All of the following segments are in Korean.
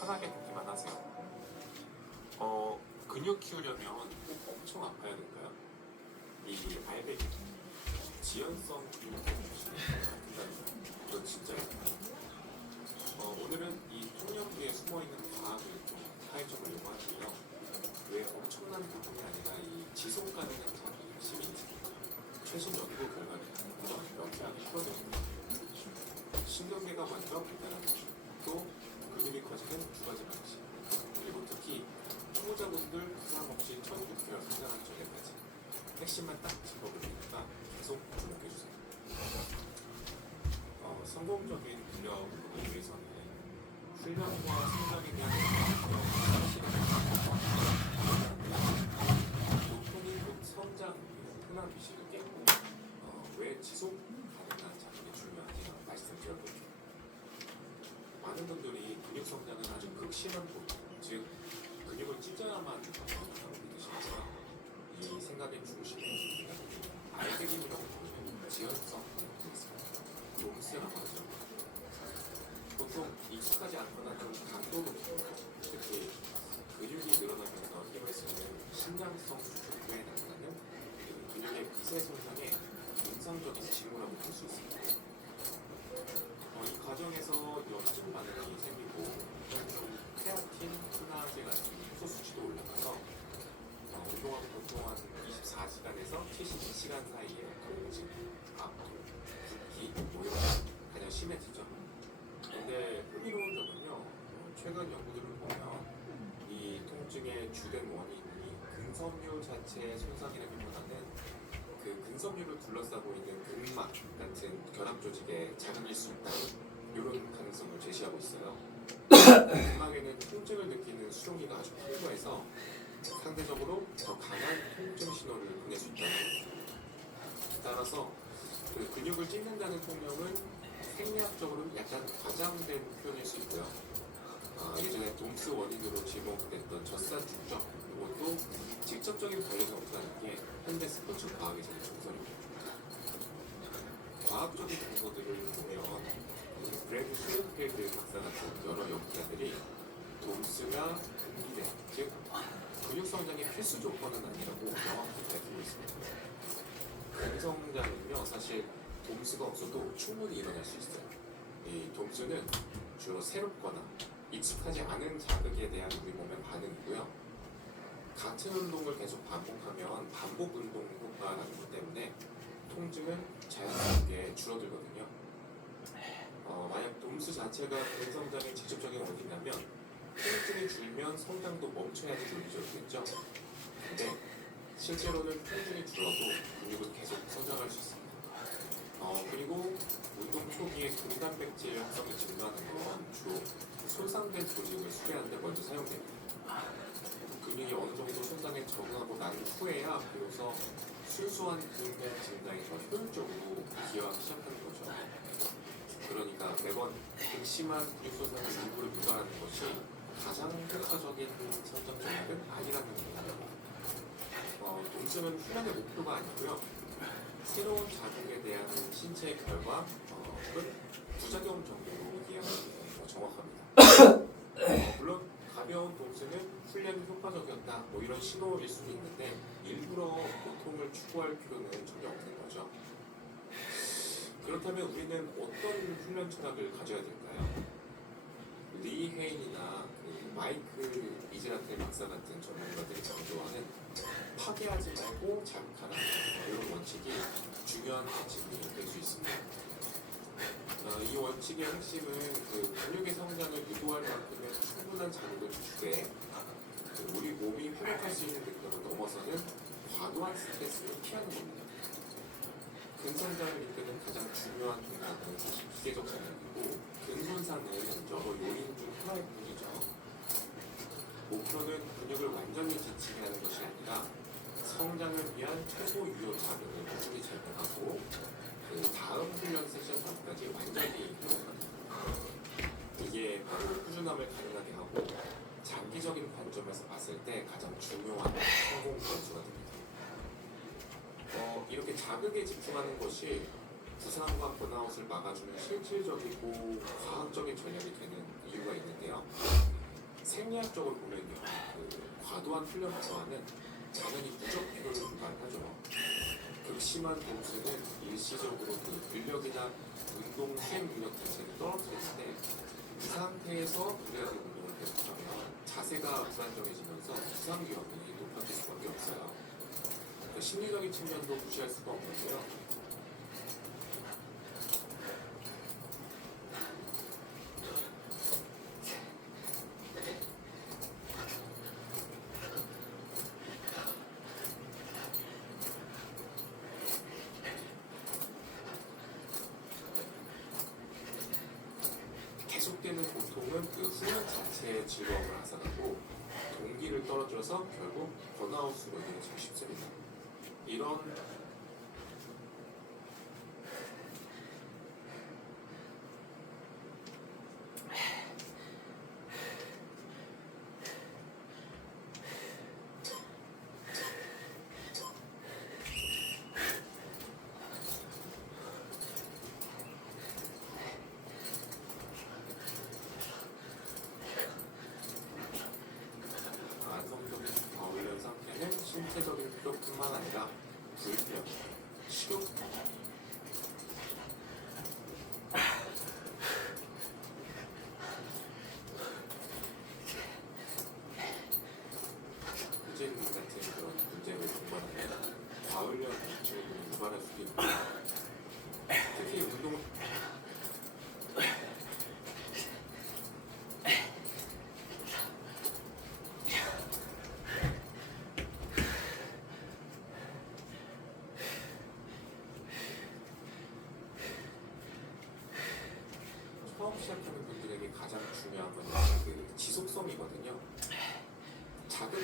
편하게 듣기만 하세요. 근육 키우려면 꼭 엄청 아파야 될까요? 이 알배기, 지연성 근육 통증이 아프다는 거, 이건 진짜예요. 오늘은 이 통역 뒤에 숨어있는 과학을 좀 파헤쳐보려고 하는데요. 왜 엄청난 부분이 아니라 이 지속 가능한 장기 핵심이 있습니다. 최신 연구 결과를 명쾌하게 풀어냅니다. 신경계가 먼저 발달하는 것, 또 근육이 커지는 두 가지 방식, 그리고 특히 초보자분들 부상 없이 16개월 성장하기 전에까지 핵심만 딱 짚어보니까 계속 주목해주세요. 성공적인 근력 운동을 위해서는 훈련과 성장에 대한 보통이 곧 성장, 흔한 미식을 깨고 왜 지속 가능한 자극이 중요한지 말씀드려볼게요. 많은 분들이 근육 성장은 아주 극심한 고통, 즉 근육을 찢어야만 성장하고 믿으시면서 이 생각의 중심에 알배기 운동은 지연성 근육이 있습니다. 롬스라고 하죠. 보통 익숙하지 않거나 좀 강도 높은 특히 근육이 늘어나면서 힘을 쓰는 신장성 수축후에 나타나는 근육의 미세 손상에 임상적인 징후라고 볼 수 있습니다. 이 과정에서 염증 반응이 생기고 혈중 크레아틴, 순화제 같은 효소 수치도 올라가서 운동하고 보통 한 24시간에서 72시간 사이에 통증, 압통, 붓기, 모형 가장 심해지죠. 근데 흥미로운 점은요, 최근 연구들을 보면 이 통증의 주된 원인이 근섬유 자체의 손상이라기보다는 그 근섬유를 둘러싸고 있는 근막 같은 결합 조직의 자극일 수 있다, 이런 가능성을 제시하고 있어요. 근막에는 통증을 느끼는 수용기가 아주 풍부해서 상대적으로 더 강한 통증 신호를 보낼 수 있다는 거죠. 따라서 그 근육을 찢는다는 통념은 생리학적으로 약간 과장된 표현일 수 있고요. 예전에 돔스 원인으로 지목됐던 젖산 축적, 이것도 직접적인 관련이 없다는 게 현대 스포츠 과학에서는 정설입니다. 과학적인 근거들을 보면 브래드 슈엔필드 박사 같은 여러 연구자들이 돔스가 근기대, 즉 근육 성장의 필수 조건은 아니라고 명확히 밝히고 있습니다. 근성장은요, 사실 돔스가 없어도 충분히 일어날 수 있어요. 이 돔스는 주로 새롭거나 익숙하지 않은 자극에 대한 우리 몸의 반응이고요. 같은 운동을 계속 반복하면 반복 운동 효과라는 것 때문에 통증은 자연스럽게 줄어들거든요. 만약 돔스 자체가 근성장의 직접적인 원인이라면 통증이 줄면 성장도 멈춰야지 논리적이겠죠. 근데 실제로는 통증이 줄어도 근육은 계속 성장할 수 있습니다. 그리고 운동 초기에 근단백질 합성이 증가하는 건 주로 손상된 조직을 수리하는 데 먼저 사용됩니다. 근육이 어느 정도 손상에 적응하고 난 후에야 비로소 순수한 근력 증가에 더 효율적으로 기여하기 시작하는 거죠. 그러니까 매번 극심한 근육 손상의 일부를 유발하는 것이 가장 효과적인 성장 전략은 아니라는 겁니다. 돔스는 훈련의 목표가 아니고요. 새로운 자극에 대한 신체의 결과, 혹은 부작용 정도로 이해하는 게 더 정확합니다. 물론 가벼운 돔스는 훈련이 효과적이었다, 이런 신호일 수도 있는데 일부러 고통을 추구할 필요는 전혀 없는 거죠. 그렇다면 우리는 어떤 훈련 철학을 가져야 될까요? 리 헤인이나 마이크 이즈라텔 박사 같은 전문가들이 강조하는 파괴하지 말고 자극하라, 이런 원칙이 중요한 원칙이 될 수 있습니다. 이 원칙의 핵심은 근육의 성장을 유도할 만큼의 충분한 자극을 주되 우리 몸이 회복할 수 있는 능력을 넘어서는 과도한 스트레스를 피하는 겁니다. 근성장을 이끄는 가장 중요한 동작은 사실 기계적 자극이고 근손상은 여러 요인 중 하나일 뿐이죠. 목표는 근육을 완전히 지치게 하는 것이 아니라 성장을 위한 최소 유효 자극을 꾸준히 제공하고 다음 훈련 세션 전까지 완전히 회복합니다. 이게 바로 꾸준함을 가능하게 하고 장기적인 관점에서 봤을 때 가장 중요한 성공 변수가 됩니다. 이렇게 자극에 집중하는 것이 부상과 번아웃을 막아주는 실질적이고 과학적인 전략이 되는 이유가 있는데요. 심리학적으로 보면요, 과도한 훈련 저하는 당연히 부적표를 유발하죠. 극심한 동수는 일시적으로 근력이나 운동 수행 능력 자체를 떨어뜨리는데 이 상태에서 무리하게 운동을 계속하면 자세가 불안정해지면서 부상 위험이 높아질 수밖에 없어요. 그러니까 심리적인 측면도 무시할 수가 없는데요. 계속되는 고통은 그 훈련 자체의 즐거움을 앗아가고 동기를 떨어져서 결국 번아웃으로 이어지기 쉽습니다. 이런 안정적인 과훈련 상태는 신체적인 피로뿐만 아니라 불편, 식욕, 후진 같은 그런 문제를 동반하는 과훈련 증후군을 유발할 수도 있고 특히 운동 처음 시작하는 분들에게 가장 중요한 건 그 지속성이거든요. 자극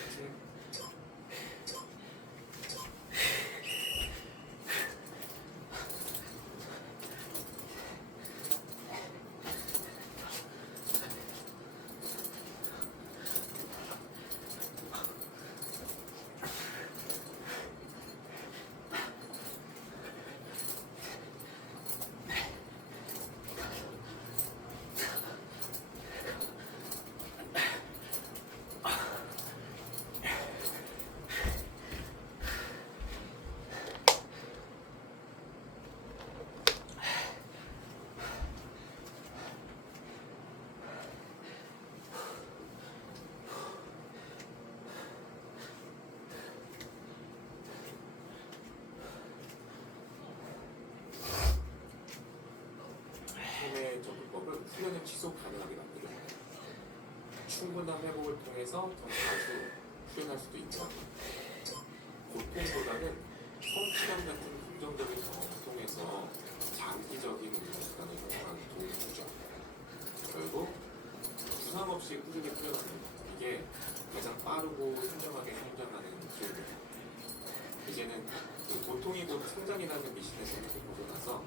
힘의 접근법은 훈련을 지속 가능하게 만들어줍니다. 충분한 회복을 통해서 더 자주 훈련할 수도 있죠. 고통보다는 성취감 같은 긍정적인 경험을 통해서 장기적인 운동 습관을 형성하는 데 도움을 주죠. 결국 부상 없이 꾸준히 훈련하는 이게 가장 빠르고 현명하게 성장하는 기술입니다. 이제는 그 고통이 곧 성장이라는 미신에서 벗어나서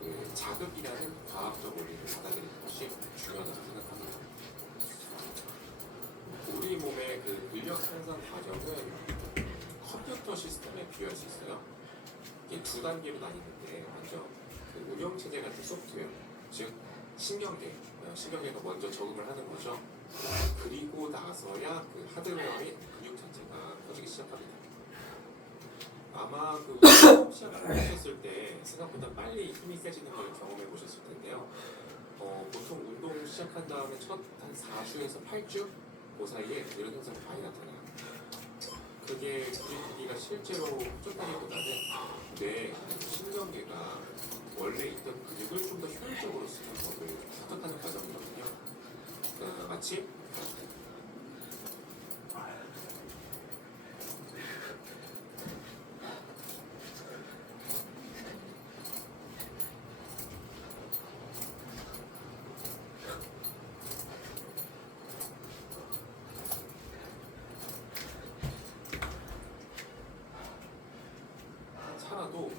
그 자극이라는 과학적 원리를 받아들이는 것이 중요하다고 생각합니다. 우리 몸의 그 근력 생산 과정은 컴퓨터 시스템에 비유할 수 있어요. 이게 두 단계로 나뉘는데 먼저 그 운영체제 같은 소프트웨어, 즉 신경계가 먼저 적응을 하는 거죠. 그리고 나서야 그 하드웨어인 근육 자체가 커지기 시작합니다. 아마 그 운동 시작하셨을 때 생각보다 빨리 힘이 세지는 걸 경험해 보셨을 텐데요. 보통 운동 시작한 다음에 첫 한 4주에서 8주 그 사이에 이런 현상이 많이 나타나요. 그게 근육기가 실제로 흡족하기보다는 뇌 신경계가 원래 있던 근육을 좀 더 효율적으로 쓰는 법을 습득하는 과정이거든요. 마치 차라도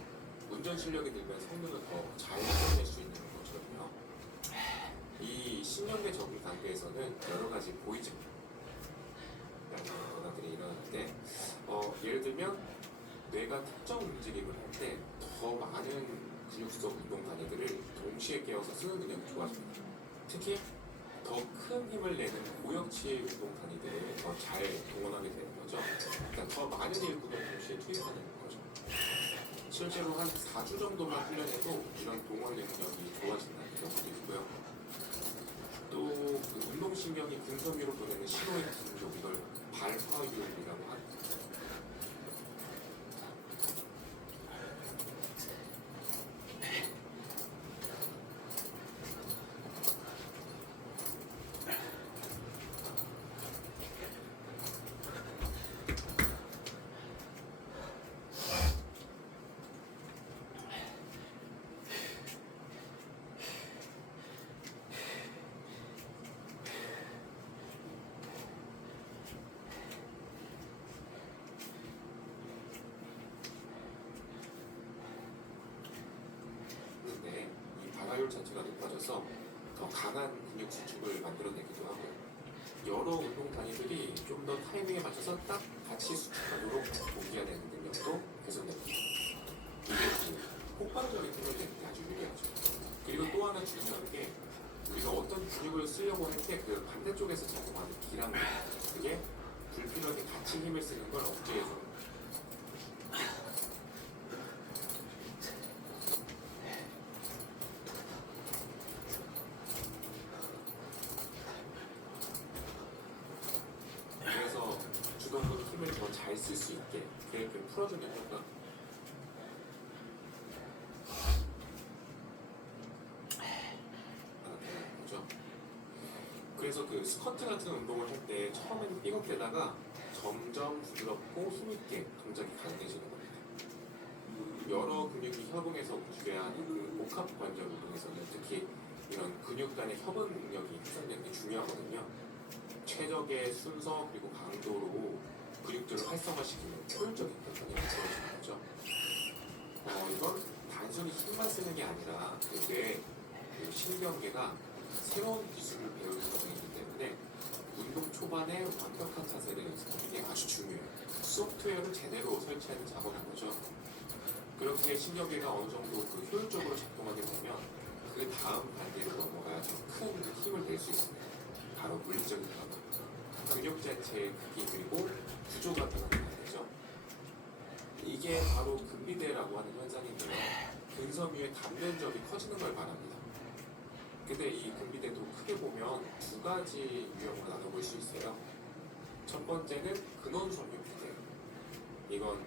운전 실력이 늘면 성능을 더 잘 끌어낼 수 있는 것처럼요. 이 신경계 적응 단계에서는 여러 가지 보이즈라는 변화들이 일어나는데 예를 들면 뇌가 특정 움직임을 할 때 더 많은 근육 속 운동 단위들을 동시에 깨워서 쓰는 능력이 좋아집니다. 특히 더 큰 힘을 내는 고역치의 운동 단위들을 더 잘 동원하게 되는 거죠. 그러니까 더 많은 일꾼을 동시에 투입하는 거죠. 실제로 한 4주 정도만 훈련해도 이런 동원 능력이 좋아진다는 경우도 있고요. 또 그 운동신경이 근섬유로 보내는 신호의 분족, 이걸 발화율이라고 합니다. 근데 이 발화율 자체가 높아져서 더 강한 근육 수축을 만들어내기도 하고요. 여러 운동 단위들이 좀 더 타이밍에 맞춰서 딱 같이 수축하도록 동기화 되는 능력도 개선됩니다. 이게 폭발적인 힘을 내는 게 아주 유리하죠. 그리고 또 하나 중요한 게 우리가 어떤 근육을 쓰려고 할 때 그 반대쪽에서 작용하는 기랑 그게 불필요하게 같이 힘을 쓰는 걸 억제해줘요. 그래서 주동근 힘을 더 잘 쓸 수 있게 이렇게 풀어주는 효과. 나타나는 거죠. 그래서 그 스쿼트 같은 운동을 할 때 처음에는 삐걱대다가 점점 부드럽고 힘있게 동작이 가능해지는 겁니다. 여러 근육이 협응해서 움직여야 하는 그 복합 관절 운동에서는 특히 이런 근육 간의 협응 능력이 향상되는 게 중요하거든요. 최적의 순서 그리고 강도로 근육들을 활성화시키는 효율적인 패턴이 만들어지는 거죠. 이건 단순히 힘만 쓰는 게 아니라 뇌 그리고 신경계가 새로운 기술을 배우는 과정이기 때문에 운동 초반에 완벽한 자세를 연습하는 게 아주 중요해요. 소프트웨어를 제대로 설치하는 작업인 거죠. 그렇게 신경계가 어느 정도 그 효율적으로 작동하게 되면 그 다음 단계로 넘어가야지 큰 힘을 낼 수 있습니다. 바로 물리적인 변화. 근육 자체의 크기 그리고 구조가 변하는 단계죠. 이게 바로 근비대라고 하는 현상인데요. 근섬유의 감면적이 커지는 걸 말합니다. 근데 이 근비대도 크게 보면 두 가지 유형으로 나눠볼 수 있어요. 첫 번째는 근원섬유 비대. 이건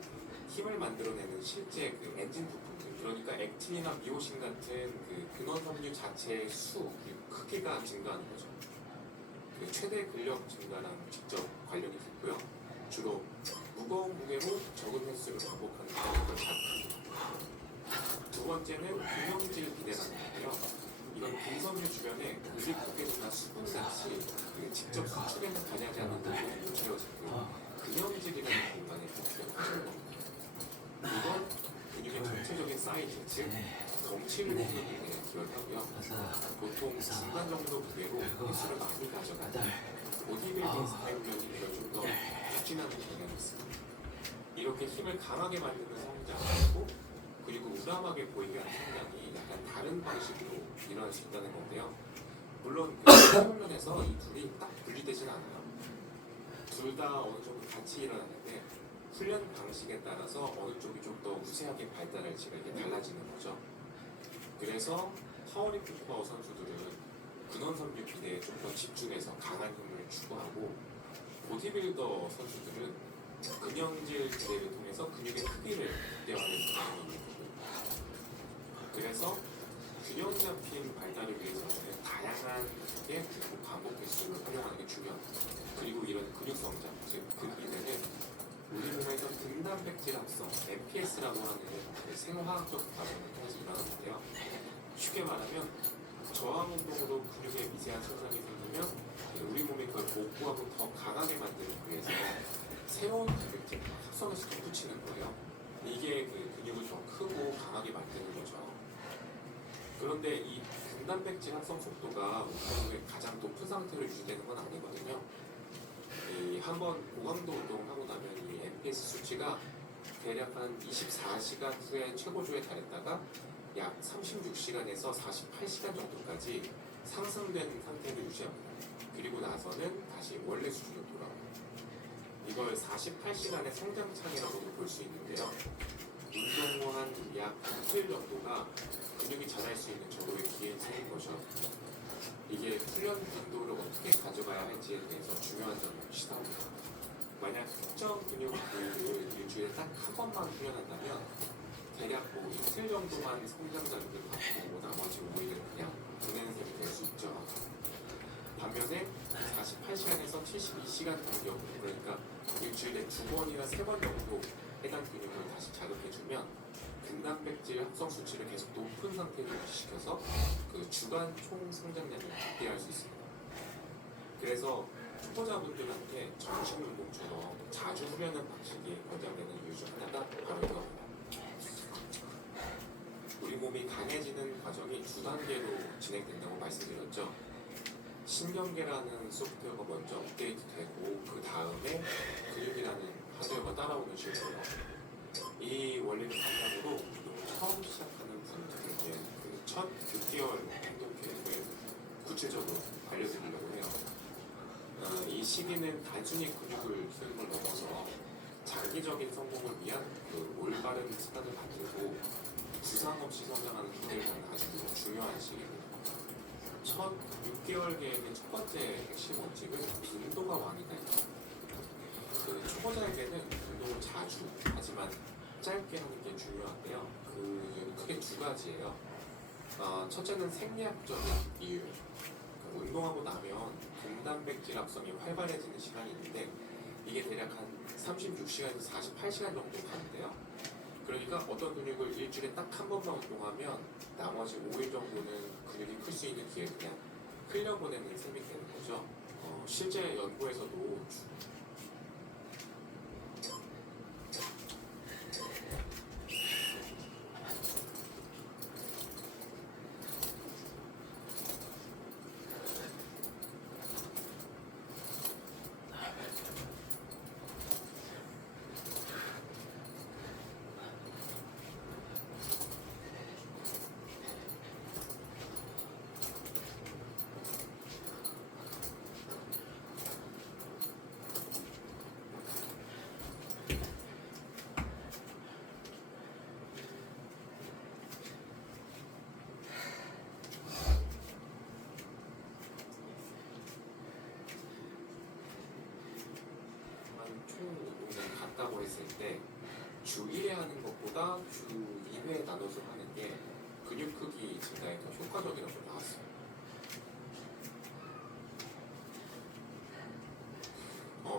힘을 만들어내는 실제 그 엔진 부품들, 그러니까 액틴이나 미오신 같은 그 근원섬유 자체의 수 그리고 크기가 증가하는 거죠. 그 최대 근력 증가랑 직접 관련이 있고요. 주로 무거운 무게로 적은 횟수를 반복하는 걸 자극합니다. 두 번째는 근형질 비대라는 건데요. 이건 근섬유 주변에 글리코겐이나 수분같이 직접 수축에는 관여하지 않는 부분이 채워지고 근형질이라는 공간에 부피가 커지는 겁니다. 이건 근육의 전체적인 사이즈, 즉 덩치를 키우는 데 기여를 하고요. 보통 중간 정도 무게로 횟수를 많이 가져가는 보디빌딩 스타일 훈련이 이걸 좀 더 추진하는 경향이 있습니다. 이렇게 힘을 강하게 만드는 성장이고 그리고 우람하게 보이게 하는 성장이 약간 다른 방식으로 일어날 수 있다는 건데요. 물론 그 훈련에서 이 둘이 딱 분리되진 않아요. 둘 다 어느 정도 같이 일어나는데 훈련 방식에 따라서 어느 쪽이 좀 더 우세하게 발달할지가 이게 달라지는 거죠. 그래서 파워리프터 선수들은 근원섬유 비대에 좀 더 집중해서 강한 힘을 추구하고 보디빌더 선수들은 근형질 비대를 통해서 근육의 크기를 극대화하는 경향이 있는 거고요. 그래서 균형 잡힌 발달을 위해서는 다양한 의 반복 횟수를 활용하는 게 중요합니다. 그리고 이런 근육 성장, 즉 근비대는 우리 몸에서 등단백질 합성, MPS라고 하는 생화학적 과정을 통해서 일어나는데요. 쉽게 말하면 저항 운동으로 근육에 미세한 손상이 생기면 우리 몸이 그걸 복구하고 더 강하게 만들기 위해서 새로운 단백질 합성을 시켜 붙이는 거예요. 이게 그 근육을 더 크고 강하게 만드는 거죠. 그런데 이 근단백질 합성 속도가 운동의 가장 높은 상태로 유지되는 건 아니거든요. 한번 고강도 운동을 하고 나면 이 MPS 수치가 대략 한 24시간 후에 최고조에 달했다가 약 36시간에서 48시간 정도까지 상승된 상태를 유지합니다. 그리고 나서는 다시 원래 수준으로 돌아옵니다. 이걸 48시간의 성장창이라고도 볼 수 있는데요. 운동 후 한 약 이틀 정도가 근육이 자랄 수 있는 저도의 기회를 세는 거죠. 이게 훈련 빈도를 어떻게 가져가야 할지에 대해서 중요한 점을 시사합니다. 만약 특정 근육 부위를 일주일에 딱 한 번만 훈련한다면 대략 뭐 이틀 정도만 성장 자극을 받고 나머지 5일은 그냥 보내는 셈이 될 수 있죠. 반면에 48시간에서 72시간 간격, 그러니까 일주일에 2번이나 3번 정도 해당 근육을 다시 자극해주면 근단백질 합성 수치를 계속 높은 상태로 유지시켜서 그 주간 총 성장량을 극대화할 수 있습니다. 그래서 초보자분들한테 정식 운동처럼 자주 훈련하는 방식이 권장되는 이유 중 하나가 바로 이겁니다. 우리 몸이 강해지는 과정이 두 단계로 진행된다고 말씀드렸죠. 신경계라는 소프트웨어가 먼저 업데이트되고 그 다음에 근육이라는 하드웨어가 따라오는 식이고요. 이 원리를 바탕으로 운동을 처음 시작하는 분들에게 그 첫 6개월 행동 계획을 구체적으로 알려드리려고 해요. 이 시기는 단순히 근육을 키우는 걸 넘어서 장기적인 성공을 위한 그 올바른 습관을 만들고 부상 없이 성장하는 기대를 갖는 아주 중요한 시기입니다. 첫 6개월 계획의 첫 번째 핵심 원칙은 빈도가 왕이다. 그 초보자에게는 운동을 자주 하지만 짧게 하는 게 중요한데요. 그 이유는 크게 두 가지예요. 첫째는 생리학적인 이유. 운동하고 나면 근단백질 합성이 활발해지는 시간이 있는데 이게 대략 한 36시간에서 48시간 정도 가는데요. 그러니까 어떤 근육을 일주일에 딱 한 번만 운동하면 나머지 5일 정도는 근육이 클 수 있는 기회를 그냥 흘려보내는 셈이 되는 거죠. 실제 연구에서도 총 운동을 같다고 했을 때 주 1회 하는 것보다 주 2회 나눠서 하는 게 근육 크기 증가에 더 효과적이라고 나왔어요.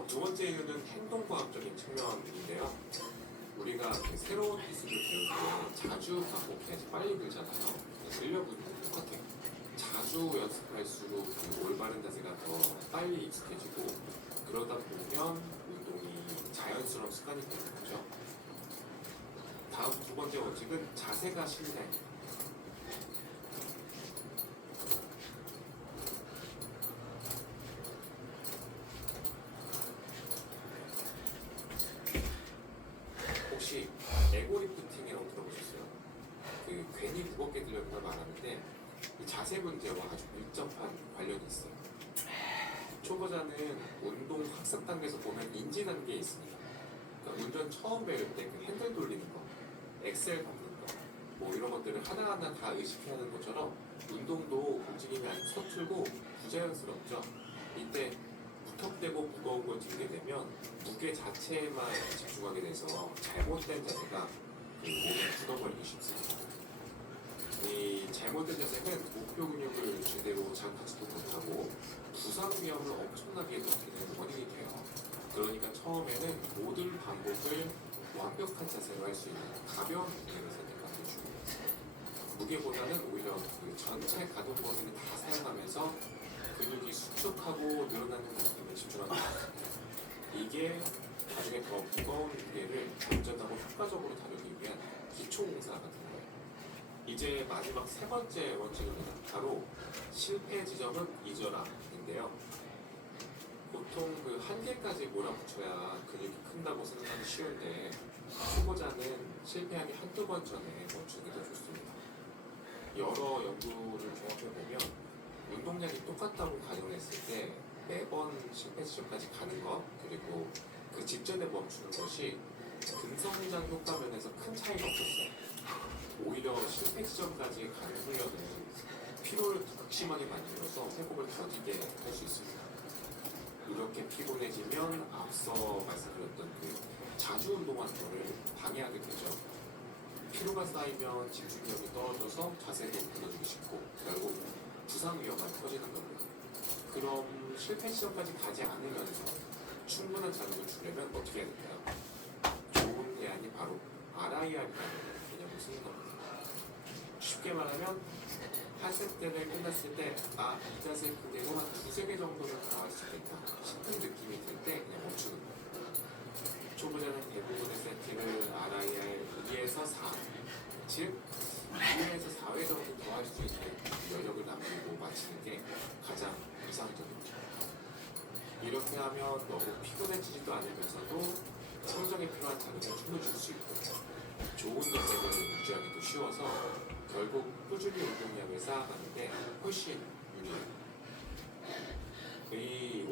두 번째 이유는 행동과학적인 측면인데요. 우리가 새로운 기술을 배울 때 자주 반복해야지 빨리 늘잖아요. 근력은 똑같아요. 자주 연습할수록 그 올바른 자세가 더 빨리 익숙해지고 그러다 보면 운동이 자연스러운 습관이 되는 거죠. 다음 두 번째 원칙은 자세가 신뢰입니다. 혹시 에고리프팅이라고 들어보셨어요? 그 괜히 무겁게 들려는 걸 말하는데 이 자세 문제와 아주 밀접한 관련이 있어요. 초보자는 운동 학습 단계에서 보면 인지 단계에 있습니다. 그러니까 운전 처음 배울 때 그 핸들 돌리는 거, 엑셀 밟는 거, 뭐 이런 것들을 하나하나 다 의식해야 하는 것처럼 운동도 움직임이 아주 서툴고 부자연스럽죠. 이때 무턱대고 무거운 걸 들게 되면 무게 자체에만 집중하게 돼서 잘못된 자세가 그 몸에 굳어버리기 쉽습니다. 이 잘못된 자세는 목표 근육을 제대로 자극하지도 못하고 부상 위험을 엄청나게 높이는 원인이 돼요. 그러니까 처음에는 모든 반복을 완벽한 자세로 할 수 있는 가벼운 무게를 선택하는 게 중요해요. 무게보다는 오히려 그 전체 가동 범위를 다 사용하면서 근육이 수축하고 늘어나는 느낌에 집중하는 거예요. 이게 나중에 더 무거운 무게를 안전하고 효과적으로 다루기 위한 기초 공사 같은 거예요. 이제 마지막 세 번째 원칙입니다. 바로 실패 지점은 잊어라인데요. 보통 그 한계까지 몰아붙여야 근육이 큰다고 생각하기 쉬운데 초보자는 실패하기 한두 번 전에 멈추는 게 더 좋습니다. 여러 연구를 종합해보면 운동량이 똑같다고 가정을 했을 때 매번 실패 지점까지 가는 것 그리고 그 직전에 멈추는 것이 근성장 효과 면에서 큰 차이가 없었어요. 오히려 실패 지점까지 가는 훈련은 피로를 극심하게 만들어서 회복을 더디게 할 수 있습니다. 이렇게 피곤해지면 앞서 말씀드렸던 그 자주 운동하는 거를 방해하게 되죠. 피로가 쌓이면 집중력이 떨어져서 자세도 무너지기 쉽고 결국 부상 위험만 커지는 겁니다. 그럼 실패 지점까지 가지 않으면서 충분한 자극을 주려면 어떻게 해야 될까요? 좋은 대안이 바로 RIR이라는 개념을 쓰는 겁니다. 쉽게 말하면 한 세트를 끝났을 때 이 자세 그대로 한 두세 개 정도는 나올 수 있겠다 싶은 느낌이 들 때 그냥 멈추는 거예요. 초보자는 대부분의 세트를 RIR 2에서 4, 즉 2회에서 4회 정도 더 할 수 있는 여력을 남기고 마치는 게 가장 이상적입니다. 이렇게 하면 너무 피곤해지지도 않으면서도 성장에 필요한 자극을 충분히 줄 수 있고 좋은 자세를 유지하기도 쉬워서 결국 꾸준히 운동량을 쌓아가는 데 훨씬 유리해요. 이